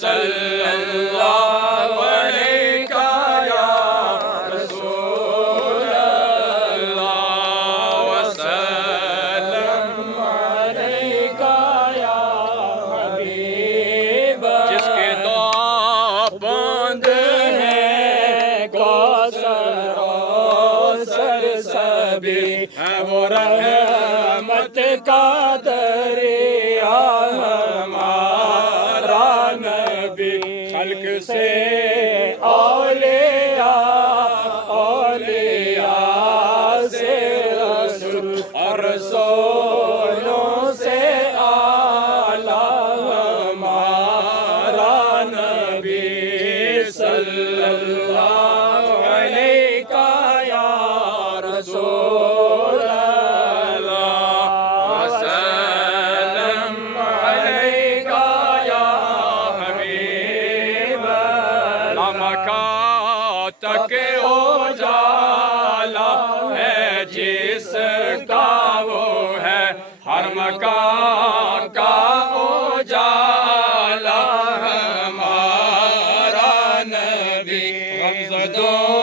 صلی اللہ علیہ یا رسول اللہ وسلم علیہ یا حبیب اللہ۔ جس کے دو بوند ہیں کوثر اور سرسبی ہے وہ رحمت کا دریا ہمارا نبی، خلق سے اولیاء، اولیاء سے رسول، اور رسولوں سے اعلیٰ ہمارا نبی صلی اللہ علیہ یا رسول اللہ وسلم علیہ یا حبیب اللہ۔ مکہ تک اجالا ہے جس کا وہ ہے ہر مکان کا اجالا ہمارا نبی، غمزدوں